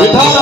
विठ्ठल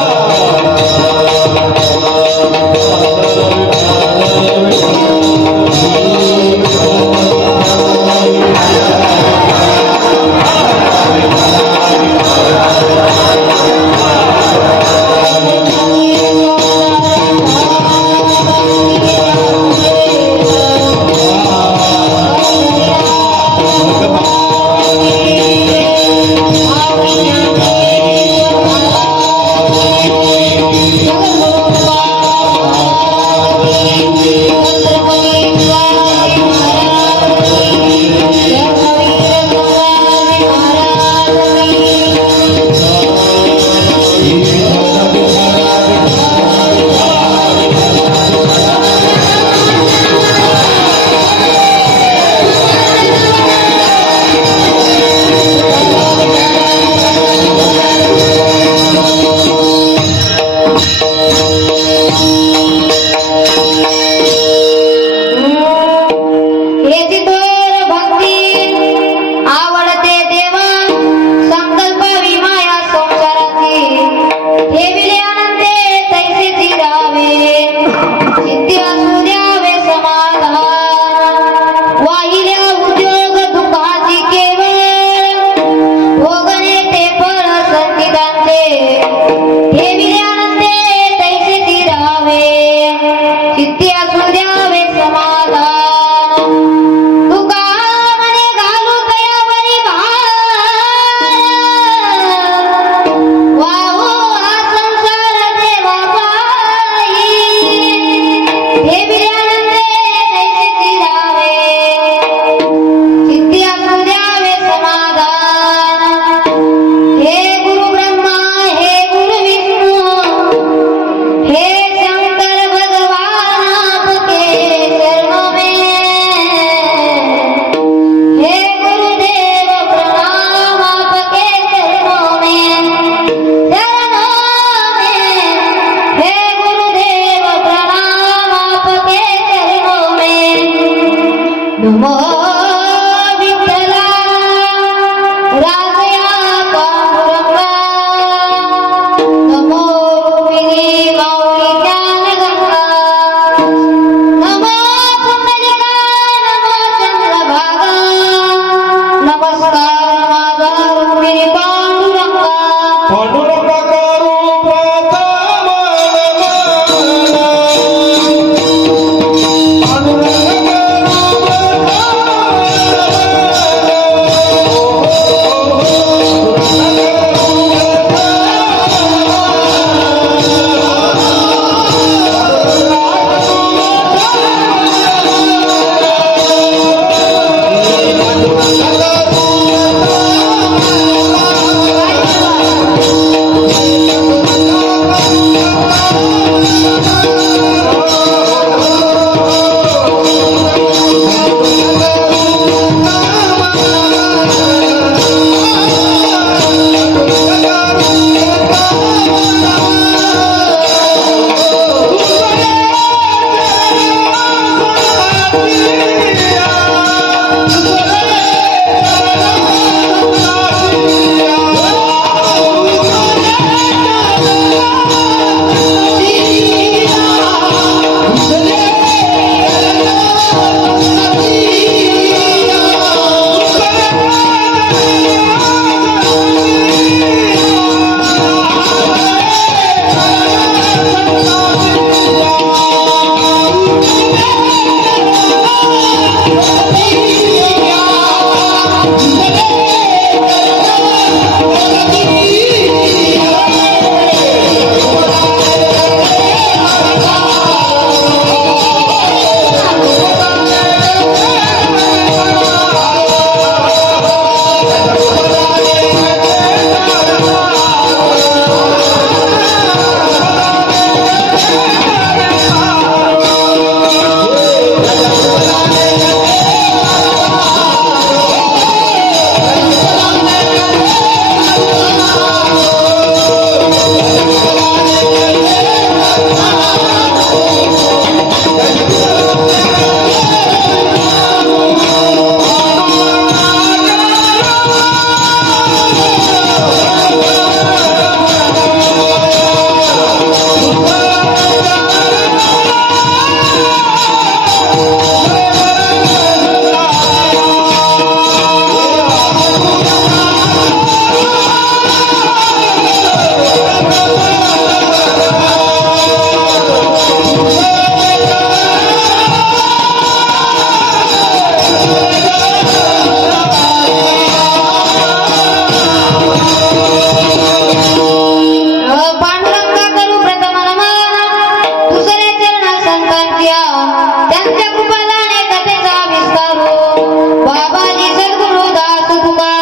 बाबाजी सद्गुरु दास तुका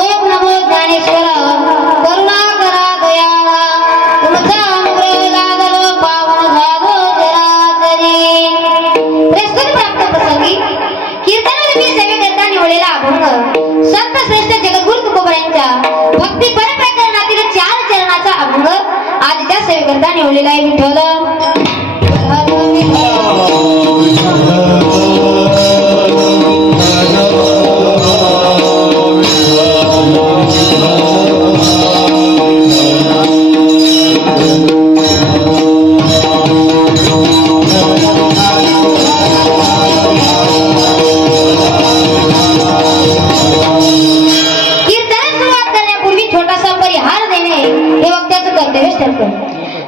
ओम नमो ज्ञानेश्वर करुणा करा दयाळा तुमचा अमृत गाजलो पावन झालो जरातरी प्रस्तुत प्राप्त प्रसंगी कीर्तनारूपी सेवेकरता निवडलेला अभंग संत श्रेष्ठ जगद्गुरु तुकोबांच्या भक्ती परप्रकरणातील 4 चरणाचा अभंग आजच्या सेवेकरता निवडलेला आहे. विठ्ठल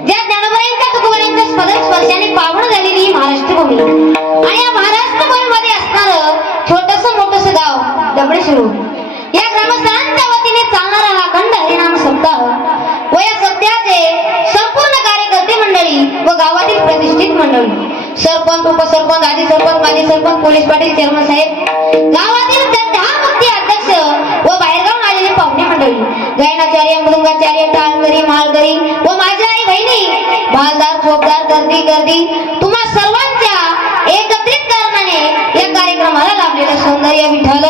ज्या ज्ञानोबांच्या तुकोबांच्या स्पर्शाने पावन झालेली ही महाराष्ट्र भूमी आणि या महाराष्ट्र भूमीमध्ये असणारं छोटंसं मोठंसं गाव दबडेशिरू या ग्रामस्थांच्या वतीने चालणारा हा खंड हरिनाम सप्ताह व या सप्ताहाचे संपूर्ण कार्यकर्ते मंडळी व गावातील प्रतिष्ठित मंडळी सरपंच उपसरपंच आदी सरपंच माजी सरपंच पोलीस पाटील चेअरमन साहेब गावातील 10 मुख्य अध्यक्ष व बाहेरगावून आलेले पाहुणे मंडळी गायनाचार्य मृदंगाचार्य टाळकरी माळकरी व माझ्या आई बहिणी भालदार चोपदार गर्दी तुम्हा सर्वांच्या एकत्रित कारणाने या कार्यक्रमाला लाभलेले सौंदर्य विठ्ठल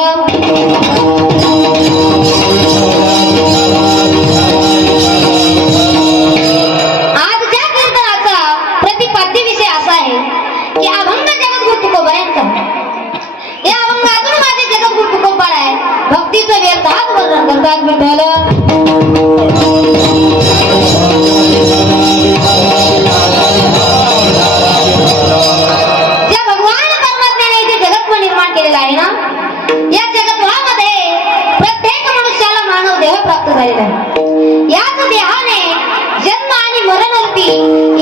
आजच्या कीर्तनाचा प्रतिपाद्य विषय असा आहे की अभंग जगद्गुरु तुकोबांचा या अभंगातून माझे जगद्गुरु तुकोबा आहे भक्तीचं व्यर्थात वर्णन करतात विठ्ठल. ज्या भगवान परमात्म्याने जे जगत्व निर्माण केलेलं आहे ना या जगत्वामध्ये प्रत्येक मनुष्याला मानव देह प्राप्त झालेला आहे. याच देहाने जन्म आणि मरण रूपी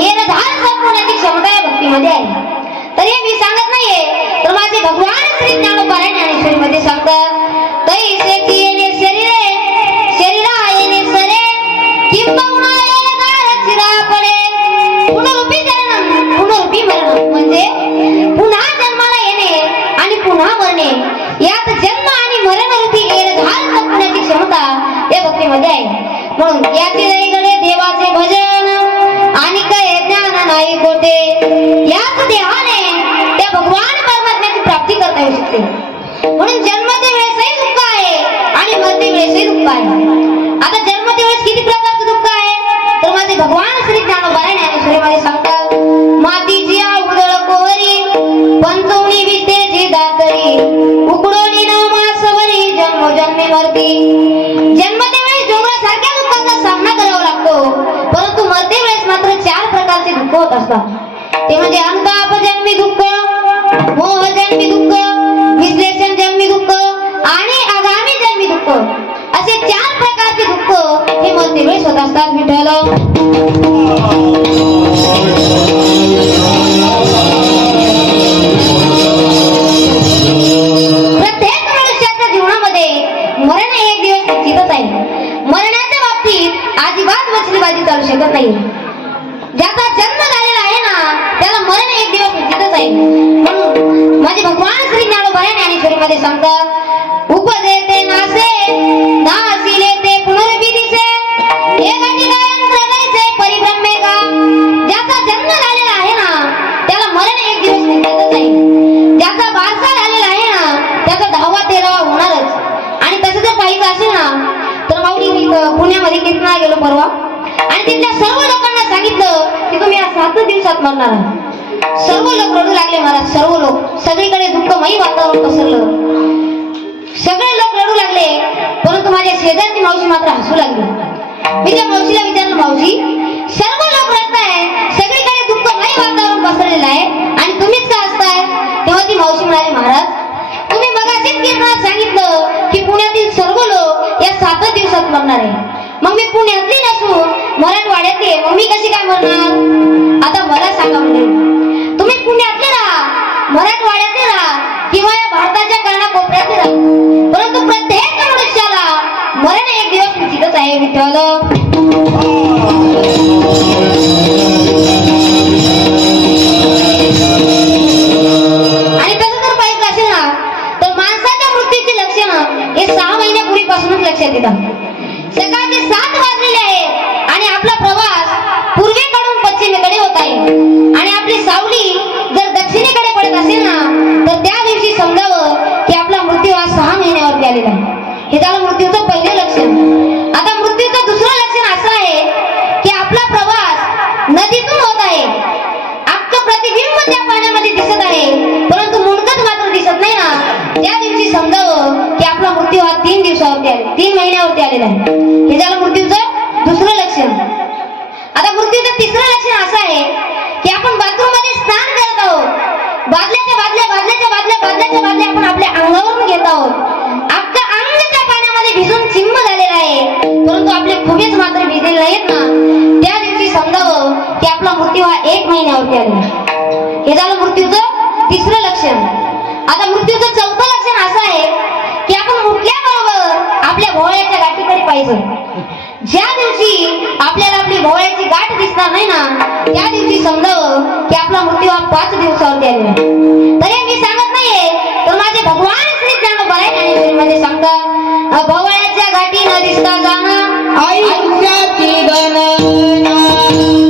येणधार संपवण्याची क्षमता या भक्तीमध्ये आहे. तर हे मी सांगत नाहीये तर माझे भगवान श्री ज्ञानोबा ज्ञानेश्वरी मध्ये सांगतात तैसे येणे शरीरा येणे सरे किंबहुना येणधार चिरा पडे पुनरुपी जन्म पुनरुपी मरण म्हणजे पुन्हा जन्माला येणे आणि पुन्हा मरणे यात जन्म आणि मरण रूपी येणधार संपवण्याची क्षमता या भक्तीमध्ये आहे. म्हणून याची दैगडे देवाचे भजन आणि काय ज्ञान नाही कोठे याच देहाने त्या भगवान परमात्म्याची प्राप्ती करता येऊ शकते. म्हणून जन्मते वेळेसही दुःख आहे आणि मरते वेळेसही दुःख आहे. आता जन्मते वेळेस किती प्रकारचं दुःख आहे तर माझे भगवान श्री ज्ञानोबा ज्ञानेश्वरी मध्ये सांगतात मातीची उदळ कोहरी पंचवणी विद्येची दातरी उकडोनी न मासवरी जन्मोजन्मी मरती. जन्मते वेळेस जोगासारख्या दुःखाचा सामना करावा लागतो परंतु मरते वेळेस मात्र 4 प्रकारचे दुःख होत असतात. ते म्हणजे अंताप जन्मी दुःख मोह जन्मी दुःख विश्लेषण जन्मी दुःख आणि आगामी जन्मी दुःख असे 4 प्रकारचे दुःख हे मरते वेळेस होत असतात विठ्ठल. प्रत्येक मनुष्याच्या जीवनामध्ये मरण एक दिवस निश्चितच आहे. मरणाच्या बाबतीत अजिबात वचनीबाजी चालू शकत नाही. ज्याचा जन्म झालेला आहे ना त्याला मरण एक दिवस निश्चितच आहे. म्हणून माझे भगवान श्री ज्ञानोबा ज्ञानेश्वरी मध्ये सांगतात उपजे ते नासे नासिले ते पुनरुपी दिसे हे घटिकायन जगायचे परिभ्रमे का. ज्याचा जन्म झालेला आहे ना त्याला मरण एक दिवस निश्चितच आहे. ज्याचा बारसा झालेला आहे ना त्याचा 10वा 13वा होणारच. आणि तसं जर पाहिजे असेल ना तर माऊली मी पुण्यामध्ये कीर्तनाला गेलो परवा आणि तिथल्या सर्व लोकांना सांगितलं की तुम्ही या 7 दिवसात मरणार आहात. सर्व लोक रडू लागले महाराज. सर्व लोक सगळीकडे दुःखमयी वातावरण पसरलं. सगळे लोक रडू लागले परंतु माझ्या शेजारची मावशी मात्र हसू लागली. मी त्या मावशीला विचारलं मावशी सर्व लोक रडताय सगळीकडे दुःखमयी वातावरण पसरलेलं आहे आणि तुम्हीच का हसताय. तेव्हा ती मावशी म्हणाली महाराज तुम्ही मगाशीच कीर्तनात सांगितलं की पुण्यातील सर्व लोक या 7 दिवसात मरणार आहे. मग मी पुण्यातली नसून मराठवाड्यातली मग मी कशी काय मरणार. आता मला सांगा म्हणजे तुम्ही पुण्यातले राहा मराठवाड्यातले राहा किंवा या भारताच्या कानाकोपऱ्यातले राहा परंतु प्रत्येक मनुष्याला मरण एक दिवस निश्चितच आहे विठ्ठल. आणि तसं जर पाहिजे असेल ना तर माणसाच्या लक्षात येतं. सकाळचे 7 वाजलेले आहे आणि आपला प्रवास पूर्वेकडून पश्चिमेकडे होत आहे आणि आपली सावली जर दक्षिणेकडे पडत असेल ना तर त्या दिवशी समजावं की आपला मृत्यू हा 6 महिन्यावरती आलेला आहे. हे झालं मृत्यूचं पहिलं लक्षण. आता मृत्यूचं दुसरं लक्षण असं आहे की आपला प्रवास नदीतून होत आहे. अख्खं प्रतिबिंब त्या पाण्यामध्ये दिसत आहे परंतु मुंडकच मात्र दिसत नाही ना, त्या दिवशी समजावं की आपला मृत्यू हा 3 दिवसावरती आले 3 महिन्यावरती आलेला आहे. हे झालं मृत्यूचं दुसरं लक्षण. आता मृत्यूचं तिसरं लक्षण असं आहे की आपण बाथरूम मध्ये स्नान करत आहोत. बादल्याच्या बादल्या आपण आपल्या अंगावरून घेत आहोत. अख्खा अंग त्या पाण्यामध्ये भिजून चिंब झालेला आहे परंतु आपले खुबेच मात्र भिजलेले नाहीत ना, त्या दिवशी समजावं की आपला मृत्यू हा 1 महिन्यावरती आलेला आहे. हे झालं मृत्यूचं तिसरं लक्षण. आता मृत्यूचं चौथं लक्षण असं आहे की आपण उठल्याबरोबर आपल्या भोवळ्याच्या गाठीकडे पाहिजे. ज्या दिवशी आपल्याला आपली भोवळ्याची गाठ दिसणार नाही ना त्या दिवशी समजावं की आपला मृत्यू हा 5 दिवसावरती आलेला आहे. तरी मी सांगत नाहीये तर माझे भगवान श्री ज्ञानोबा मध्ये सांगतात भोवळ्याच्या गाठी न दिसता जाणं आयुष्याची गणना 5 दिवस आयुष्याची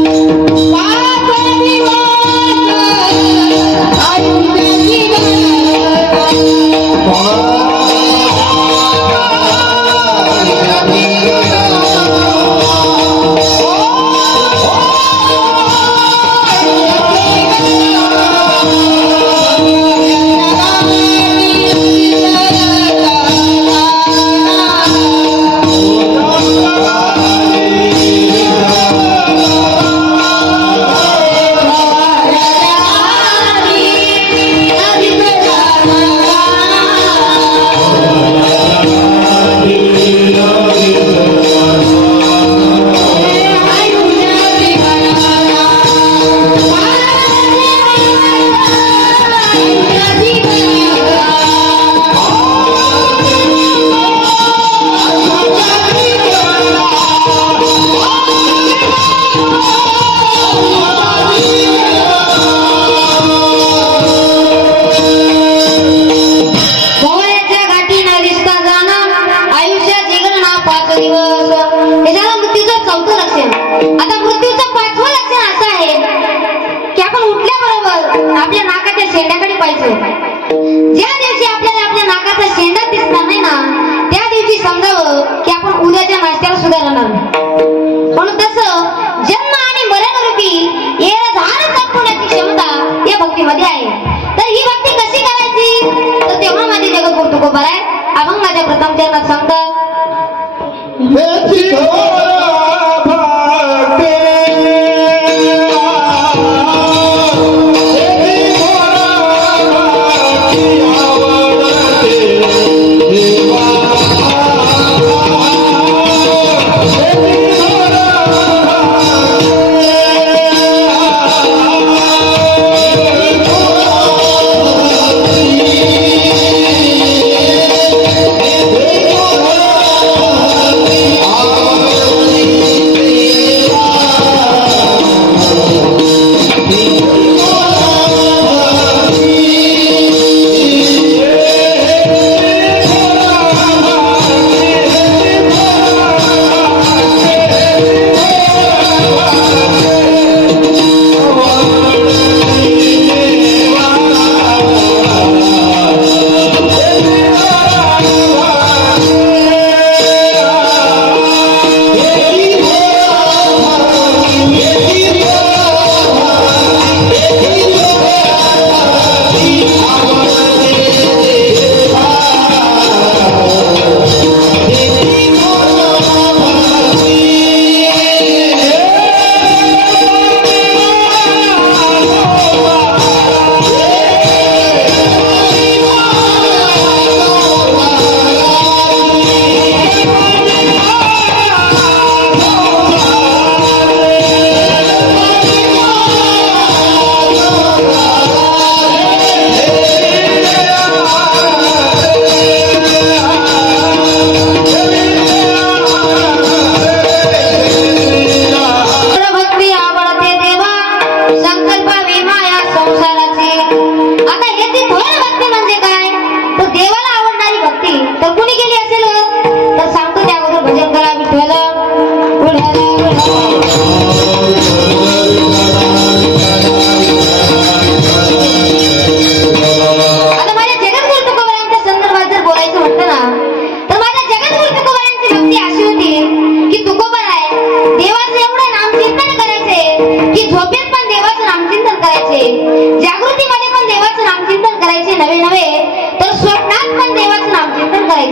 आपल्या नाकाच्या शेंड्याकडे पाहिजे. ज्या दिवशी आपल्याला आपल्या नाकाचा शेंडा दिसणार नाही ना त्या दिवशी समजावं की आपण उद्याच्या नाश्त्याला सुद्धा राहणार नाही. म्हणून तसं जन्म आणि मरण रूपी येणं दाखवण्याची क्षमता या भक्तीमध्ये आहे. तर ही भक्ती कशी करायची तर तेव्हा माझे जगत तुकोबा आहे अभंग माझ्या प्रथम चरणात सांगतात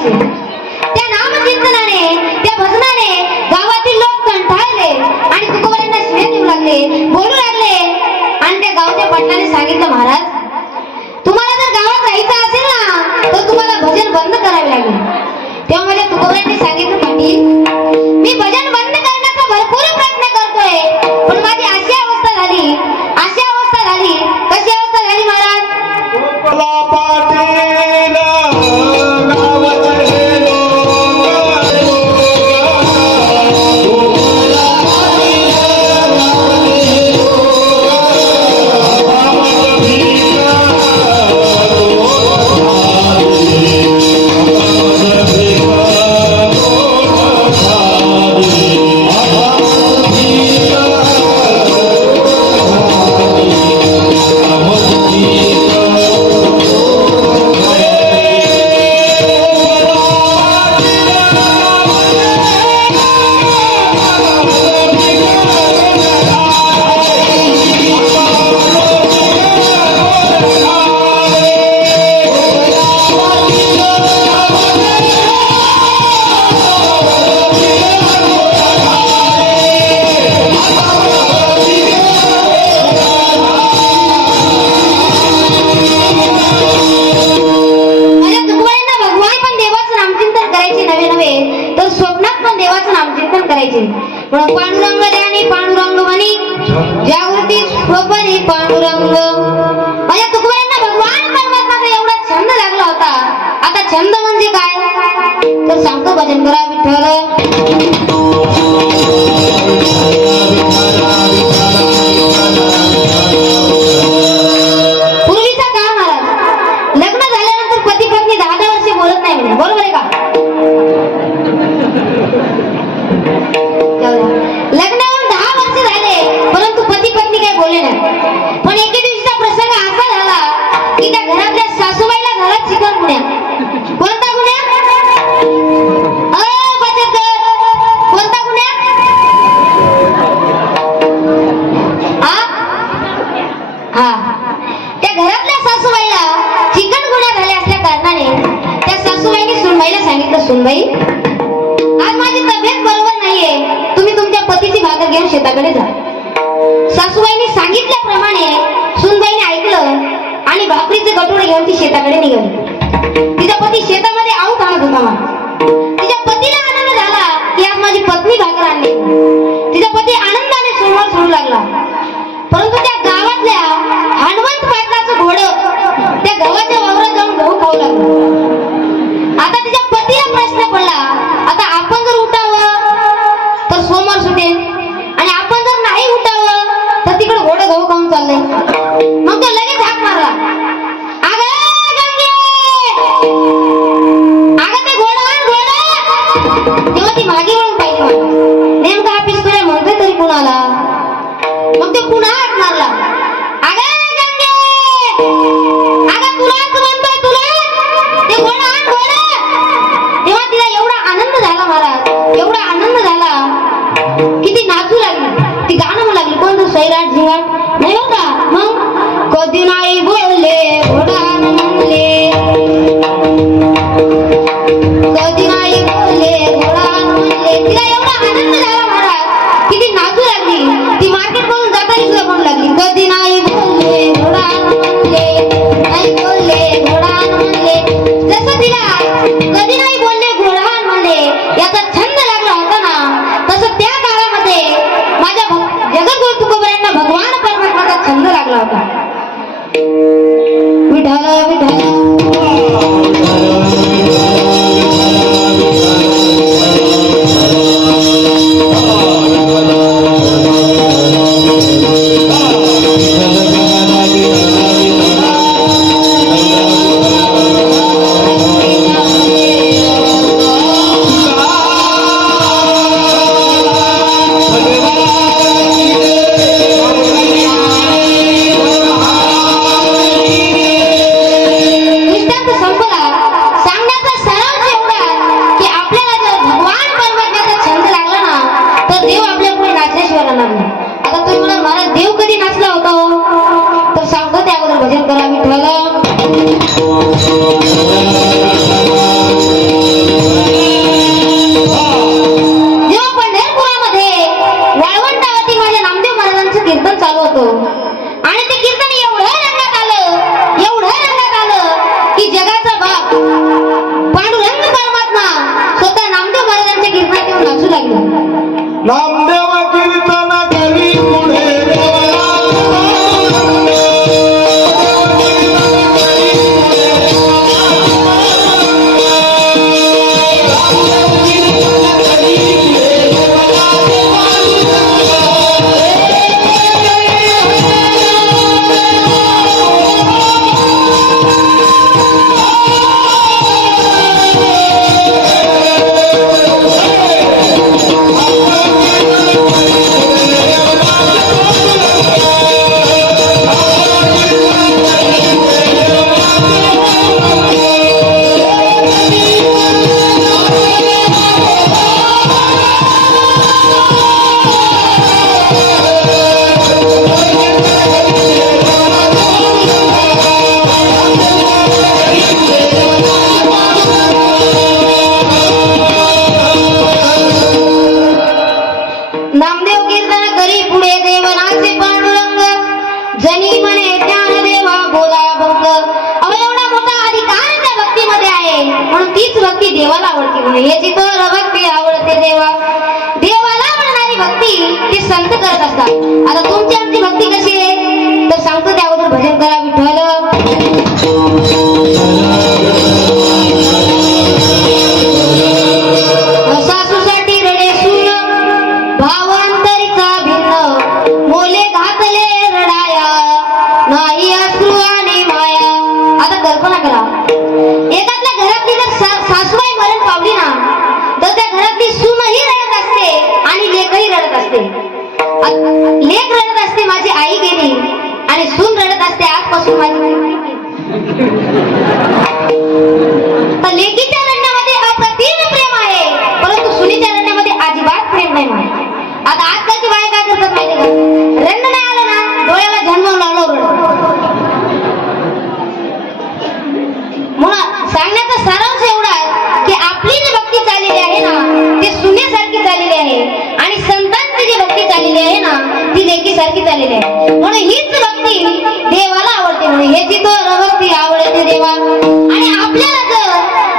लागले. त्या नामचिंतनाने, त्या भजनाने गावातील लोक कंटाळले आणि तुकोबांना शिव्या देऊ लागले, बोलू लागले. आणि त्या गावच्या पाटलाने सांगितलं, महाराज तुम्हाला जर गावात राहायचं असेल ना तर तुम्हाला भजन बंद करावे लागेल. तेव्हा माझ्या तुकोबांनी सांगितलं, पाटील मी भजन बंद करण्याचा भरपूर प्रयत्न करतोय, पण माझी अशी अवस्था झाली, अशी अवस्था झाली. कशी अवस्था झाली महाराज? गोपाला पाटील गावाचे माझ्या तुकोबांना भगवान पण देवाचं नामचिंतन करायचे नवे नवे, तर स्वप्नात पण देवाचं नामचिंतन करायचे. पण पांडुरंग ध्यानी पांडुरंग म्हणी जागृती स्वपरी पांडुरंग. माझ्या तुकोबांना भगवान परमात्माचा एवढा छंद लागला होता. आता छंद म्हणजे काय तर सांगतो, भजन करा विठ्ठल. पूर्वीचा काळ महाराज, लग्न झाल्यानंतर पती पत्नी 10 वर्षे बोलत नाही म्हणे, बरोबर आहे का? लग्न होऊन 10 वर्ष झाले परंतु पती पत्नी काही बोलले नाही. पण एके दिवशीचा प्रसंग असा झाला की त्या घरातल्या सासूबाईला झाला चिकन गुन्हा. कोणता गुन्हा? बचत गट. कोणता गुन्हा? हा, त्या घरातल्या सासूबाईला चिकन गुन्हा झाले असल्या कारणाने त्या सासूबाईने सुनबाईला सांगितलं, सुनबाई आज माझी तब्येत बरोबर नाहीये, तुम्ही तुमच्या पतीची भाकर घेऊन शेताकडे जा. सासूबाईने सांगितल्याप्रमाणे सुनबाईने ऐकलं आणि भाकरीचे कटोरे घेऊन ती शेताकडे निघाली. तिचा पती शेतामध्ये आऊत आणत होता. तिच्या पतीला आनंद झाला की आज माझी पत्नी भाकर आणली. तिचा पती आनंदाने समोर सोडू लागला. परंतु त्या गावातल्या हनुमंत पाटलाचं घोडं त्या गव्हाच्या वावरात जाऊन गहू खाऊ लागलं. आता तिच्या पतीला प्रश्न पडला, आता आपण जर उठावं तर सोमवार सुटेल आणि आपण जर नाही उठावं तर तिकडे घोडं गहू खाऊन चाललंय. मग तो लगेच हाक मारला, अगं गंगे, अगं ते घोडं आण, घोडं. तेव्हा ती मागे वळून पाहिली, नेमका हा पिस्तुल्या म्हणतोय तरी कुणाला. मग तो पुन्हा हाक मारला, अगं गंगे, अगं तुलाच म्हणतोय, तुला ते घोडं आण, घोडं. तेव्हा तिला एवढा आनंद झाला महाराज, एवढा आनंद झाला की ती नाचू लागली. ती गाणं म्हणू लागली. कोणतं? सैराट झिंगाट नाही बरं का. मग कधी नाही बोलले घोडा म्हणले, कधी नाही बोलले घोडा म्हणले, देवाला आवडते म्हणे याची तर भक्ती आवडते देवा. देवाला आवडणारी भक्ती ते संत करत असतात. आता तुमची आमची भक्ती कशी आहे तर सांगतो त्या अगोदर भजन करा विठ्ठल. सासूसाठी रडे सून भावांतरीचा भिन्न मोले घातले रडाया नाही अश्रू आणि माया. आता कल्पना करा एखाद्या घरातली जर सासूबाई मरण पावली ना तर त्या घरातली सूनही रडत असते आणि लेकही रडत असते. लेक रडत असते माझी आई गेली आणि सून रडत असते आजपासून माझी आई गेली. तर लेकीच्या रडण्यामध्ये अप्रतिम प्रेम आहे परंतु सुनीच्या रडण्यामध्ये अजिबात प्रेम नाही म्हणा. आता आजकालची बाया काय करतात माहिती का रडणं नाही आलं ना डोळ्याला झणवून लावलं रडत. म्हणून सांगण्याचा सारांश एवढा आहे की आपली जी भक्ती चाललेली आहे ना ती सुनेसारखी चाललेली आहे आणि संतांची जी भक्ती चाललेली आहे ना ती लेकीसारखी चाललेली आहे. म्हणून हीच भक्ती देवाला आवडते म्हणून ह्याची तर भक्ती आवडते देवा. आणि आपल्याला जर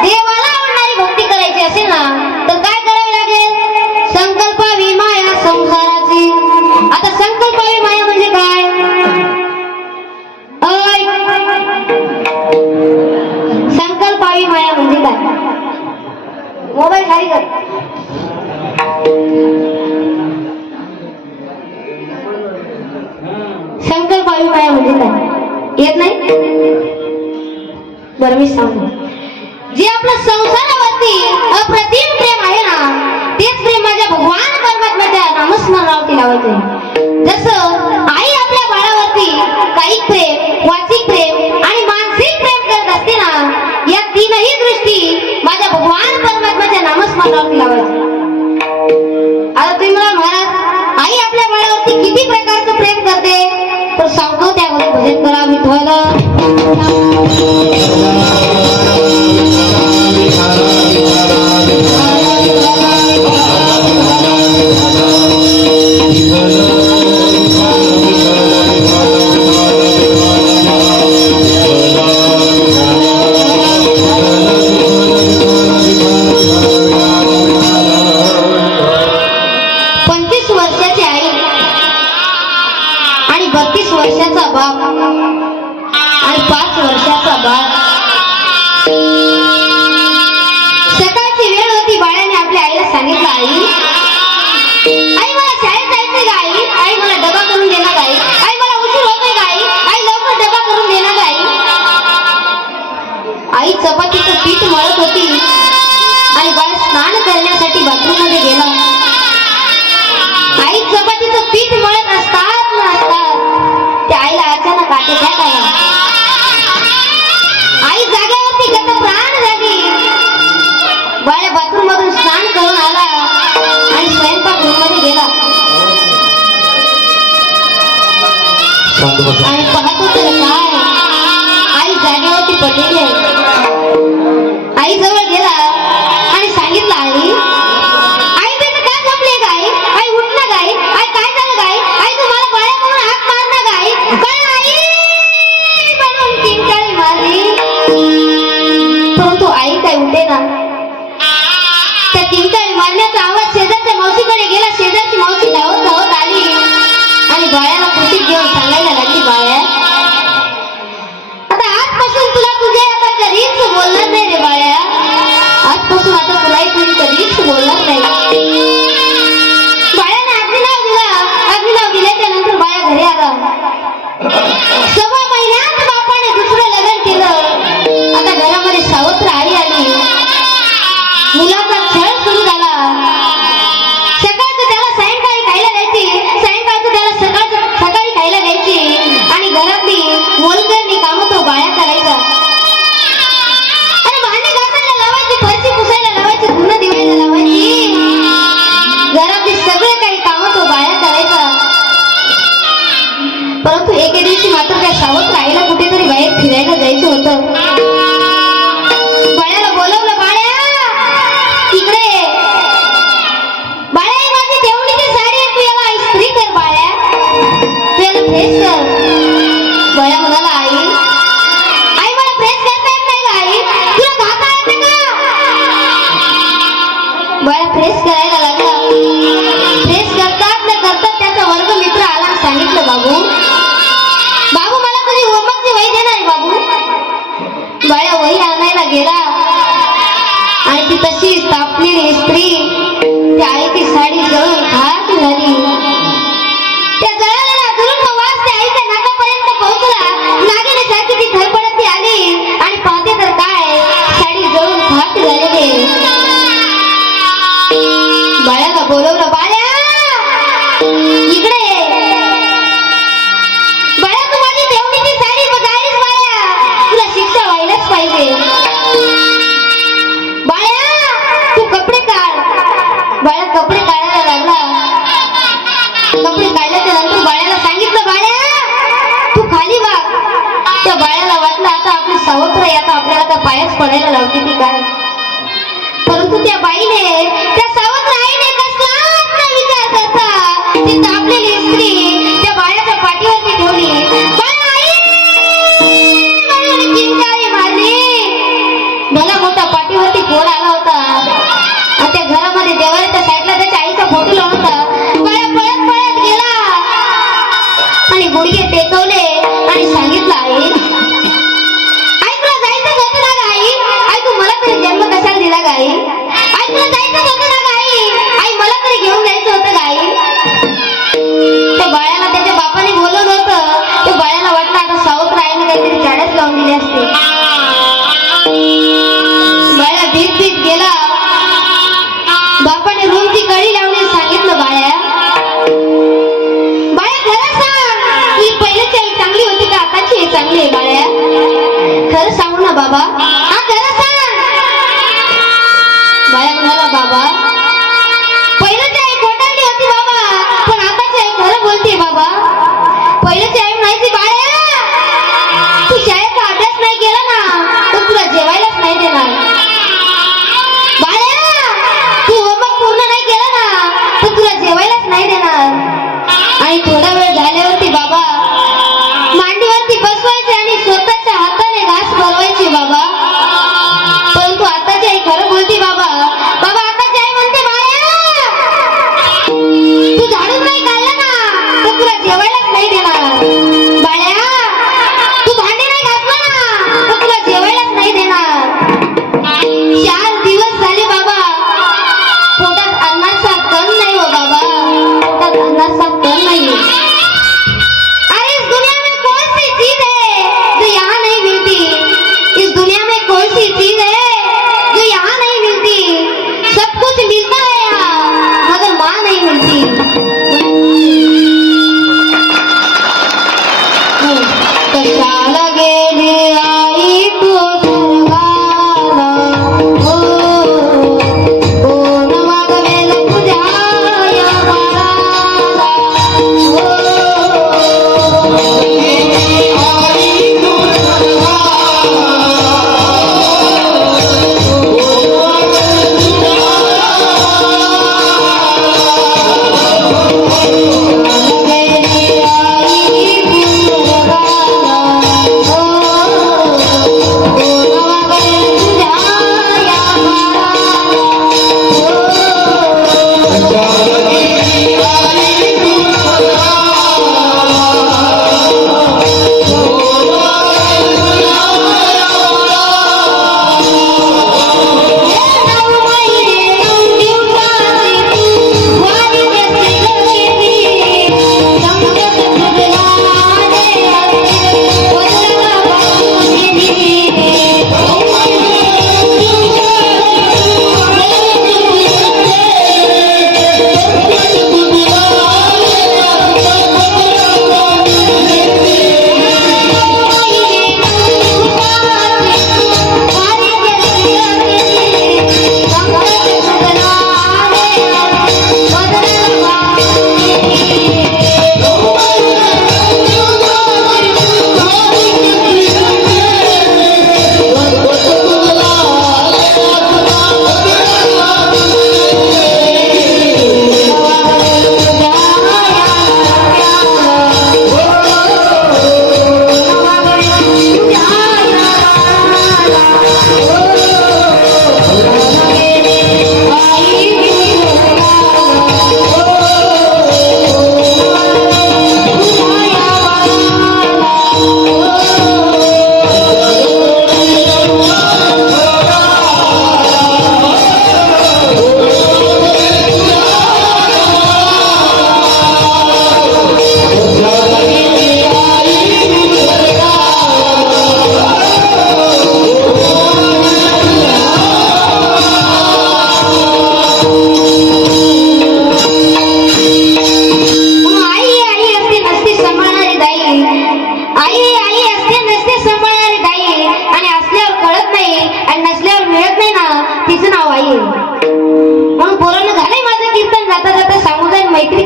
देवाला आवडणारी भक्ती करायची असेल ना तर काय करावे लागेल संकल्पावी माया संसाराची. आता संकल्पावी माया म्हणजे काय संकल्पावी माया म्हणजे काय मोबाईल खाली कर. संकल्पावी माया म्हणजे काय येत नाही बरं मी सांगतो. जे आपलं संसारावरती अप्रतिम प्रेम आहे ना तेच प्रेम माझ्या भगवान परमात्म्याच्या नामस्मरणावरती लावायचे. जसं आई आपल्या बाळावरती कायिक प्रेम वाचिक प्रेम आणि मानसिक प्रेम करत असते ना या तीनही दृष्टी माझ्या भगवान परमात्म्याच्या नामस्मरणावरती लावायचे. आता तुम्ही मला महाराज आई आपल्या बाळावरती किती प्रकारचं प्रेम करते तर सांगतो त्यामध्ये भजन करा विठ्ठल. 25 वर्षाची आई आणि 32 वर्षाचा बाप आणि 5 वर्षाचा बाप. सकाळची वेळ होती बाळाने आपल्या आईला सांगितलं आई मला शाळेत जायचंय का आई. आई मला डबा करून देणार आई. आई मला उशीर होतोय का आई. आई लवकर डबा करून देणार आई. आई चपातीचं पीठ मळत होती आणि बाळ स्नान करण्यासाठी बाथरूम मध्ये गेला. आई चपातीचं पीठ मळत असतात त्या आईला अचानक अटॅक आला. आई जाग्यावरती गत प्राण झाली. बाळ्या बाथरूम मधून स्नान करून आला आणि स्वयंपाक रूम मध्ये गेला आणि पाहतो तर काय आई जागेवरती पडलेली आहे. आई जवळ गेला आणि सांगितलं आई बेटा काय झोपले गाई. आई उठ ना गाई. आई काय झालं गाई. आई तुम्हाला बाळ्या म्हणून हात मार ना गाई. पण आई म्हणून किंकाळी मारली परंतु आई काय उठे ना. त्या किंकाळी मारण्याचा आवाज शेजारच्या मावशीकडे गेला. शेजारची मावशी धावत धावत आली आणि बाळ्याला कुशीत घेऊन सांगायला लागली बाळ्या आता आजपासून तुला तुझे आता कधीच बोलणार नाही रे बाळ्या. आजपासून आता तुलाही तुझी कधीच बोलणार नाही. बाळ्याने अग्निनाव दिला. अग्निनाव दिल्याच्या नंतर बाळ्या घरी आला. 6 महिन्यात बापाने दुसरं लग्न केलं. आता घरामध्ये सावत्र आई आली. मुलाचा छळ सुरू झाला. सकाळचं त्याला सायंकाळी खायला द्यायची. सायंकाळचं त्याला सकाळी खायला द्यायची आणि घरातली मोलकरणी कामं तो बाळ्या करायचा. आणि भांडी घासायला लावायची. फरशी पुसायला लावायची. धुणं दिवायला लावायची. घरातली सगळे काही कामं तो बाळ्या करायचा. परंतु एके दिवशी प्रेस करायला लागला. प्रेस करतात न करतात त्याचा वर्ग मित्र आला आणि सांगितलं, बाबू बाबू मला तुझी होमवर्कची वही देणार आहे बाबू. बाळ्या वही आणायला गेला आणि ती तशीच तापलेली स्त्री त्या आईची साडी जळून खाक झाली. त्या जळालेला दुरुंब वास त्या आईच्या नाकापर्यंत पोहोचला. नागिनीसारखी ती धडपडत आली आणि पाहते तर काय, साडी जळून खाक झालेली. बाळ्याला बोलवलं, बाळ्या इकडे ये. बाळ्या तू माझी देवणीची साडी जाळीस बाळ्या, तुला शिक्षा व्हायलाच पाहिजे. बाळ्या तू कपडे काढ. बाळ्या कपडे काढायला लागला. कपडे काढल्याच्या नंतर बाळ्याला सांगितलं, बाळ्या तू खाली वाग. त्या बाळ्याला वाटलं आता आपली सावत्र आहे, आता आपल्याला त्या पायाच पडायला लावते की काय. परंतु त्या बाईने, त्या सावत्र आईने कसलाच न विचार करता ती तापलेली स्त्री त्या बाळ्याच्या पाठीवरती ठेवली. बाळा आई म्हणून चिंचारी मारली. भला मोठा पाठीवरती फोड आला होता आणि त्या घरामध्ये देवाऱ्याच्या साईडला त्याच्या आईचा फोटो लावला होता. बाळा पळत पळत गेला आणि गुडघे टेकवले आणि सांगितलं, आई तुला जायचं होतं ना ग आई. आई तू मला तरी जन्म कशाला दिला ग आई. आई तुला जायचं होतं ना ग आई. आई मला तरी घेऊन जायचं होतं ग आई. त्या बाळ्याला त्याच्या बापाने बोलवलं होतं. त्या बाळ्याला वाटलं आता सावत्र आईने काहीतरी चाड्याच लावून दिली असते. बाळ्या भीत भीत गेला. बापाने रूमची कडी लावली. सांगितलं, बाळ्या खरं सांग, तुझी पहिल्याची आई चांगली होती का आताची आई चांगली आहे बाळ्या. खरं सांगू ना बाबा. हा खरं सांग. बाळ्या म्हणाला, बाबा पहिल्याची आई खोटारडी होती बाबा, पण आताची आई खरं बोलते बाबा. पहिल्याची आई म्हणायची, बाळ्या तू शाळेचा अभ्यास नाही केला ना तर तुला जेवायलाच नाही देणार. बाळ्या तू होमवर्क पूर्ण नाही केला ना तर तुला जेवायलाच नाही देणार. आणि थोडा वेळ झाल्यावरती बाबा मांडीवरती बसवायचे आणि स्वतःच्या हाताने घास भरवायचे बाबा. परंतु आताची आई खरं बोलते बाबा. बाबा आताची आई म्हणते,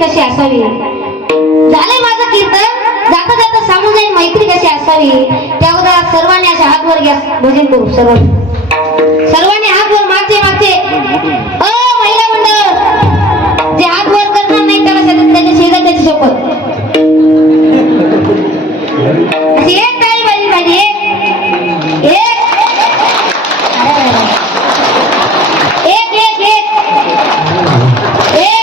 कशी असावी. झालंय माझं कीर्तन, जाता जाता सांगून जाईल मैत्री कशी असावी. त्यावर सर्वांनी अशा हात वर घ्या, भजन करू. सर्वांनी हात वर, मागचे महिला मंडळ जे हात वर करणार नाही त्याला त्याच्या शेजारची शपथ. अशी एक टाळी वाजली पाहिजे. एक एक एक एक एक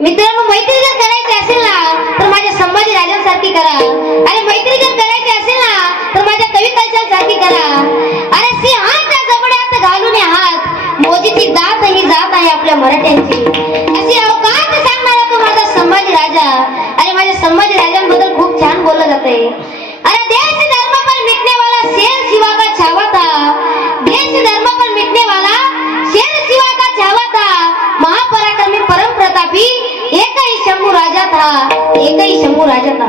मित्रांनो, मैत्री जर करायची असेल ना तर माझ्या संभाजी राजांसारखी करा. अरे मैत्री जर करायची असेल ना तर माझ्या कवितांसारखी करा. अरे सिंहाच्या जबड्यात घालून हात, मोजीची जात ही जात आहे आपल्या मराठ्यांची. अशी अवकाश सांगणारा तो माझा संभाजी राजा. अरे माझ्या संभाजी राजांबद्दल खूप छान बोललं जाते. अरे देश धर्म पर मिटने वाला शेर शिवा का छावा था. देश धर्म पर मिटने वाला शेर शिवा का छावा था. महापराक्रमी परम प्रतापी एकही शंभू राजा था. एकही शंभू राजा था.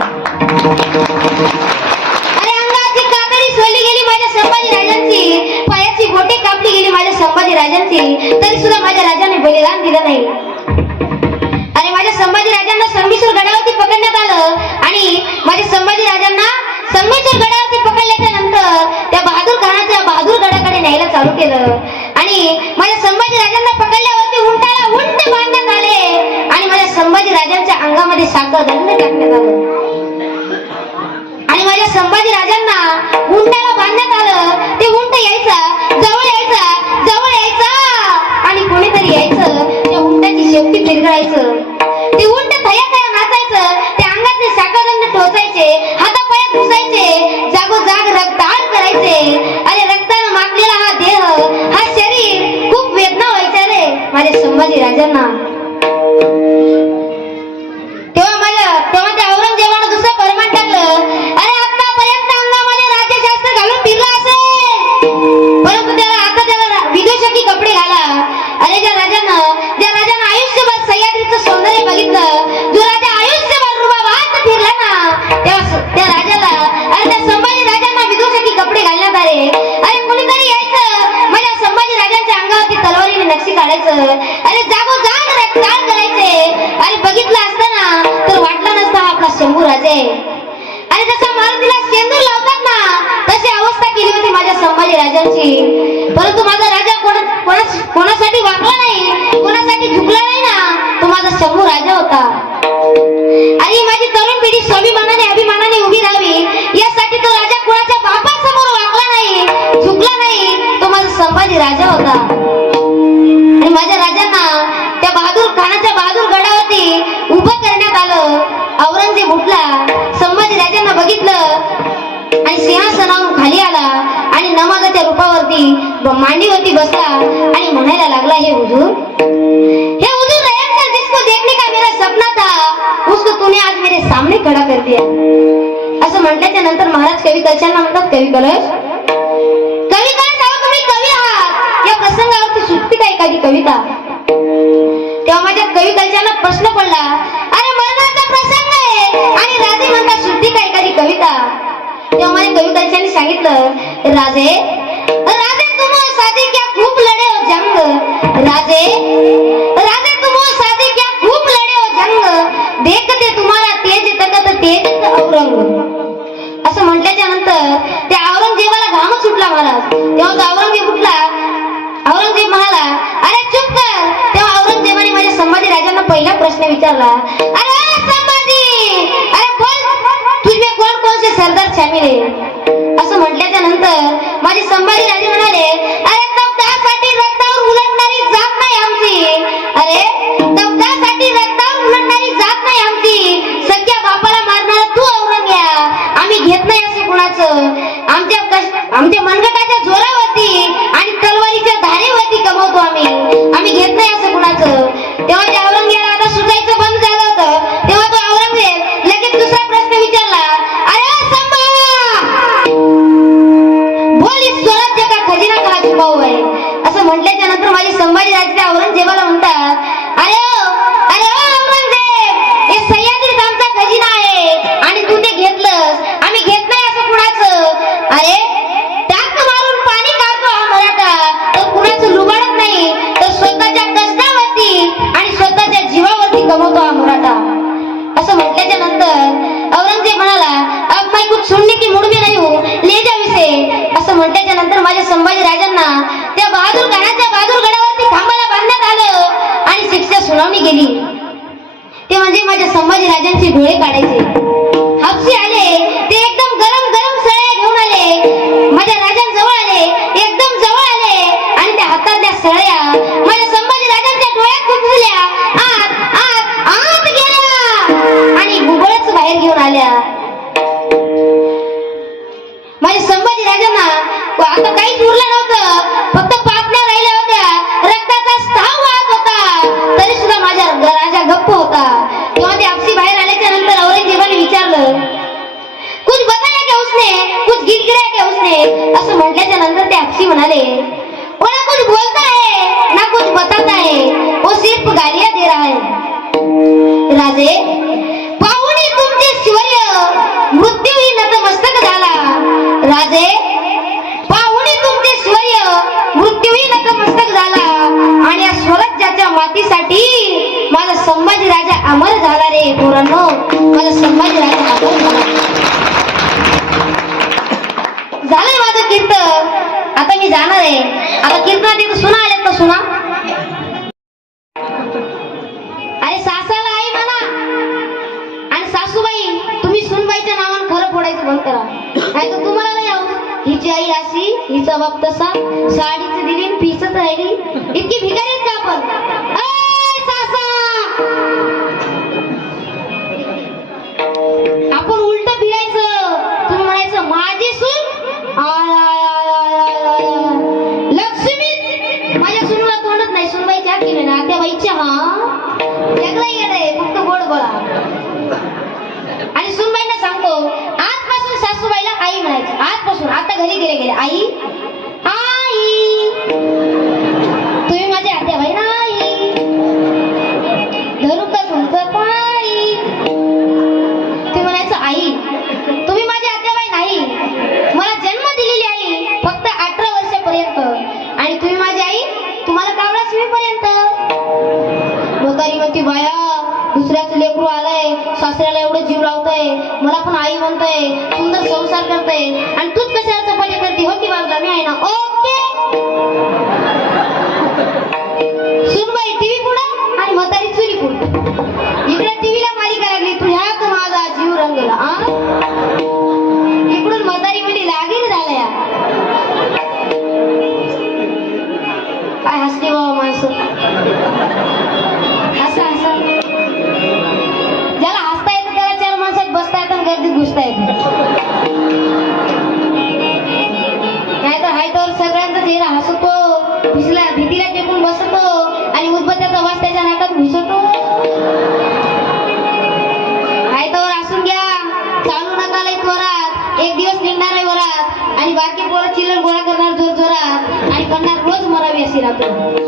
अरे अंगाची कातडी सोडली गेली माझ्या संभाजी राजांची, पायाची बोटे कापली गेली माझ्या संभाजी राजांची, तरी सुद्धा माझ्या राजाने बलिदान दिलं नाही. अरे माझ्या संभाजी राजांना संगमेश्वर गडावरती पकडण्यात आलं आणि माझ्या संभाजी राजांना संगमेश्वर गडावरती पकडल्याच्या नंतर त्या बहादूर खानाच्या बहादूर गडाकडे न्यायला चालू केलं आणि माझ्या संभाजी राजांना पकडल्यावरती उंटाला उंट बांधण्यात आले आणि माझ्या संभाजी राजांच्या अंगामध्ये साखर दंड टाकण्यात आलं आणि माझ्या संभाजी राजांना उंटाला बांधण्यात आलं. ते उंट यायचा, जवळ यायचा, जवळ यायचा आणि कोणीतरी यायचं, त्या उंटाची शेपटी पिरगळायचं. ते उंट थया थया नाचायचं, ते अंगातले साखरदंड टोचायचे, हातापायात घुसायचे, जागोजाग रक्तदान करायचे. अरे रक्तानं माखलेला हा देह, हा शरीर खूप वेदना व्हायचा रे माझ्या संभाजी राजांना. तेव्हा त्या औरंगजेबानं दुसरं फरमान टाकलं. अरे आतापर्यंत अंगामध्ये राज्यशास्त्र घालून फिरला असेल, परंतु त्याला विदूषकी कपडे घाला. अरे ज्या राजानं आयुष्यभर सह्याद्रीचं सौंदर्य प्रभू राजा होता. आणि ही माझी तरुण पिढी स्वाभिमानाने अभिमानाने उभी राहावी यासाठी तो राजा कुणाच्या बापासमोर वाकला नाही, झुकला नाही. तो माझा संभाजी राजा होता. आणि माझ्या राजांना त्या बहादूर खानाच्या बहादूर गडावरती उभं करण्यात आलं. औरंगजेब उठला, संभाजी राजांना बघितलं आणि सिंहासनावरून खाली आला आणि नमाजाच्या रूपावरती मांडीवरती बसला आणि म्हणायला लागला, हे हुजूर रैयत जिसको देखने का मेरा सपना था उसको तूने आज मेरे सामने खड़ा कर दिया. असं म्हटल्याच्या नंतर महाराज कवी कलशांना म्हणतात, कवी कलश तुम्ही कवी आहात, या प्रसंगावरती सुचते का एखादी कविता? तेव्हा माझ्या कवी कलशांना प्रश्न पडला, अरे मरणाचा प्रसंग आहे आणि राजे म्हणतात सुचते का एखादी कविता? तेव्हा माझ्या कवी कलशांनी सांगितलं, राजे तुम साथी क्या खूप लढे हो जंग, राजे तुम साथी क्या खूप लढे हो जंग, देखते तुम्हाला तेज तकत तेज औरंग. असं म्हटल्याच्या नंतर त्या औरंगजेबाला घाम सुटला महाराज. तेव्हा तो औरंगजेब उठला. औरंगजेब म्हणाला, अरे चुप कर. तेव्हा औरंगजेबाने माझ्या संभाजी राजांना पहिला प्रश्न विचारला, अरे संभाजी, अरे बोल तुझे कोण से सरदार शामिल आहे? असं म्हटल्याच्या नंतर माझे संभाजी राजे म्हणाले, अरे तब्दासाठी रक्तावर उलटणारी जात नाही आमची, अरे तब्दासाठी रक्तावर उलटणारी जात नाही आमची. सख्या बापाला मारणारा तू औरंग्या, आम्ही घेत नाही असं कुणाचं. आमच्या मनगटाच्या जोरावरती आणि तलवारीच्या धारेवरती कमवतो आम्ही घेत नाही असं कुणाचं. तेव्हा त्या औरंग्याला आता सुटायचं बंद झालं होतं. तेव्हा तो औरंगजेब लगेच दुसरा प्रश्न विचारला, अरे संभा बोल इस स्वराज्य का खजिना कहाँ छुपा हुआ है? असं म्हटल्याच्या नंतर माझे संभाजी राजे त्या औरंगजेबाला म्हणतात, अरे औरंगजेब, हे सह्याद्रीत आमचा खजिना आहे आणि तू ते घेतलंस, आम्ही घेत नाही असं कुणाचं. अरे टाक मारून पाणी काढतो हा मराठा, तर कुणाचं लुबाडत नाही, तर स्वतःच्या कष्टावरती आणि स्वतःच्या जीवावरती कमवतो हा मराठा. असं म्हटल्याच्या नंतर औरंगजेब म्हणाला, अब मैं कुछ सुनने की मूड में नहीं हूं, ले जा इसे. असं म्हटल्याच्या नंतर माझ्या संभाजी राजांना त्या बहादूर खानाच्या बहादूर गडावरती खांबाला बांधण्यात आलं आणि शिक्षा सुनावणी गेली. ते म्हणजे माझ्या संभाजी राजांचे डोळे काढायचे. हापसी आले, ते एकदम गरम गरम सळ्या घेऊन आले, माझ्या राजांजवळ आले, एकदम जवळ आले आणि त्या हातातल्या सळ्या माझ्या संभाजी राजांच्या डोळ्यात घुसल्या, आत आत आत गेल्या आणि गुबळच बाहेर घेऊन आल्या. माझ्या संभाजी राजांना आता काहीच उरलं नव्हतं, फक्त पापण्या राहिल्या होत्या, रक्ताचा स्ताव वाहत होता, तरी सुद्धा माझा राजा गप्प होता. तेव्हा ते आपसी बाहेर आल्याच्या नंतर औरंगजेबाने विचारलं, कुछ बताया क्या उसने, कुछ गिरगिराया क्या उसने? असं म्हटल्याच्या नंतर ते आपसी म्हणाले, वो ना कुछ बोलता है ना कुछ बताता है, वो सिर्फ गालियां दे रहा है. राजे पाहुणे तुमचे शिवर्य मृत्यूही नतमस्तक झाला. राजे पाहुणे तुमचे शिवर्य मृत्यूही नतमस्तक झाला आणि या स्वराज्याच्या मातीसाठी माझा संभाजी राजा अमर झाला रे पोरांनो, माझा संभाजी राजा अमर झाला. झालंय माझं कीर्तन, आता मी जाणार आहे. आता कीर्तनात इथं सुना आलेत तर सुना. अरे सासाला आई म्हणा आणि सासूबाई तुम्ही सुनबाईच्या नावानं खरं फोडायचं बंद करा, नाही तर तुम्हाला नाही आवडत. हिची आई अशी, हिचा बाप तसा, साडीच दिली फीसच राहिली, इतकी भिकारी का आपण? सासा आपण उलट फिरायचं, तुम्ही म्हणायचं माझी सून लक्ष्मी. माझ्या सुनला तोंडच नाही, सुनबाईच्या हाती नाही ना, त्या बाईच्या हा जगला येत फक्त गोड गोळा. आणि सुनबाईंना सांगतो आजपासून सासूबाईला आई म्हणायचं, आजपासून. आता घरी गेले आई आई, तुम्ही माझ्या आत्या बाई नाही, धरू का तुमचं पायी. तुम्ही म्हणायचं आई तुम्ही माझ्या आत्याबाई नाही, मला जन्म दिलेली आई फक्त 18 वर्षापर्यंत आणि तुम्ही माझी आई तुम्हाला कावळा शिवेपर्यंत. म्हातारी म्हणती बाया दुसऱ्याचं लेकरू आलंय, सासऱ्याला एवढं जीव लावतंय, मला पण आई म्हणतंय, सुंदर संसार करतंय आणि तूच कशाला चपाती करते? हो की बाजूला मी आहे ना. ओके. सुनबाई टीव्ही पुढं आणि म्हातारी चुरी पुढं. आणि बाकी पोरं चिल्लर गोळा करणार जोर जोरात आणि करणार रोज मरावी असेल आपण